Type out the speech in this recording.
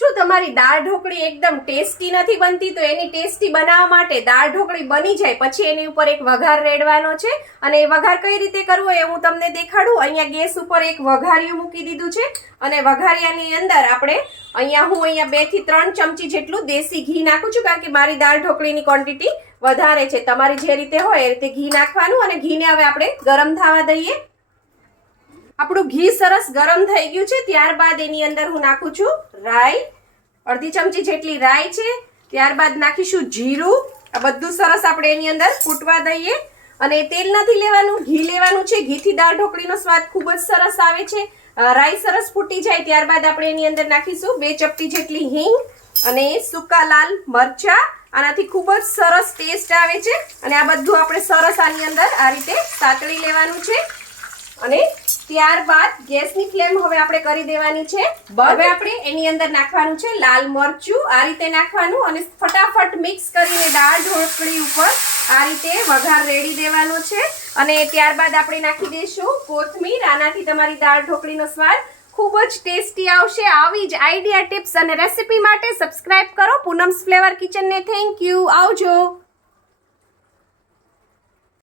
શું તમારી દાળ ઢોકળી એકદમ ટેસ્ટી નથી બનતી? તો એની ટેસ્ટી બનાવવા માટે દાળ ઢોકળી બની જાય પછી એની ઉપર એક વઘાર રેડવાનો છે અને એ વઘાર કઈ રીતે કરવો એ હું તમને દેખાડું. અહીંયા ગેસ ઉપર એક વઘારિયું મૂકી દીધું છે અને વઘારિયાની અંદર આપણે હું 2 થી 3 ચમચી જેટલું દેશી ઘી નાખું છું, કારણ કે મારી દાળ ઢોકળીની ક્વોન્ટિટી વધારે છે. તમારી જે રીતે હોય એ રીતે ઘી નાખવાનું અને ઘીને હવે આપણે ગરમ થવા દઈએ. આપણું ઘી સરસ ગરમ થઈ ગયું છે. ત્યારબાદ એની અંદર હું નાખું છું રાઈ, અડધી ચમચી જેટલી રાઈ છે. ત્યારબાદ નાખીશું જીરું. આ બધું સરસ આપણે એની અંદર ફૂટવા દઈએ અને તેલ નથી લેવાનું, ઘી લેવાનું છે. ઘીથી દાળ ઢોકળીનો સ્વાદ ખૂબ જ સરસ આવે છે. રાઈ સરસ ફૂટી જાય ત્યારબાદ આપણે એની અંદર નાખીશું 2 ચપટી જેટલી હિંગ અને સૂકા લાલ મરચા. આનાથી ખૂબ જ સરસ ટેસ્ટ આવે છે અને આ બધું આપણે સરસ આની અંદર આ રીતે સાતળી લેવાનું છે અને ત્યારબાદ ગેસની ફ્લેમ હવે આપણે કરી દેવાની છે. હવે આપણે એની અંદર નાખવાનું છે લાલ મરચું. આ રીતે નાખવાનું અને ફટાફટ મિક્સ કરીને દાળ ઢોકળી ઉપર આ રીતે વઘાર રેડી દેવાનો છે અને ત્યારબાદ આપણે નાખી દઈશું કોથમીર. આનાથી તમારી દાળ ઢોકળીનો સ્વાદ ખૂબ જ ટેસ્ટી આવશે. આવી જ આઈડિયા, ટિપ્સ અને રેસીપી માટે સબસ્ક્રાઇબ કરો પૂનમ્સ ફ્લેવર કિચનને. Thank you. આવજો.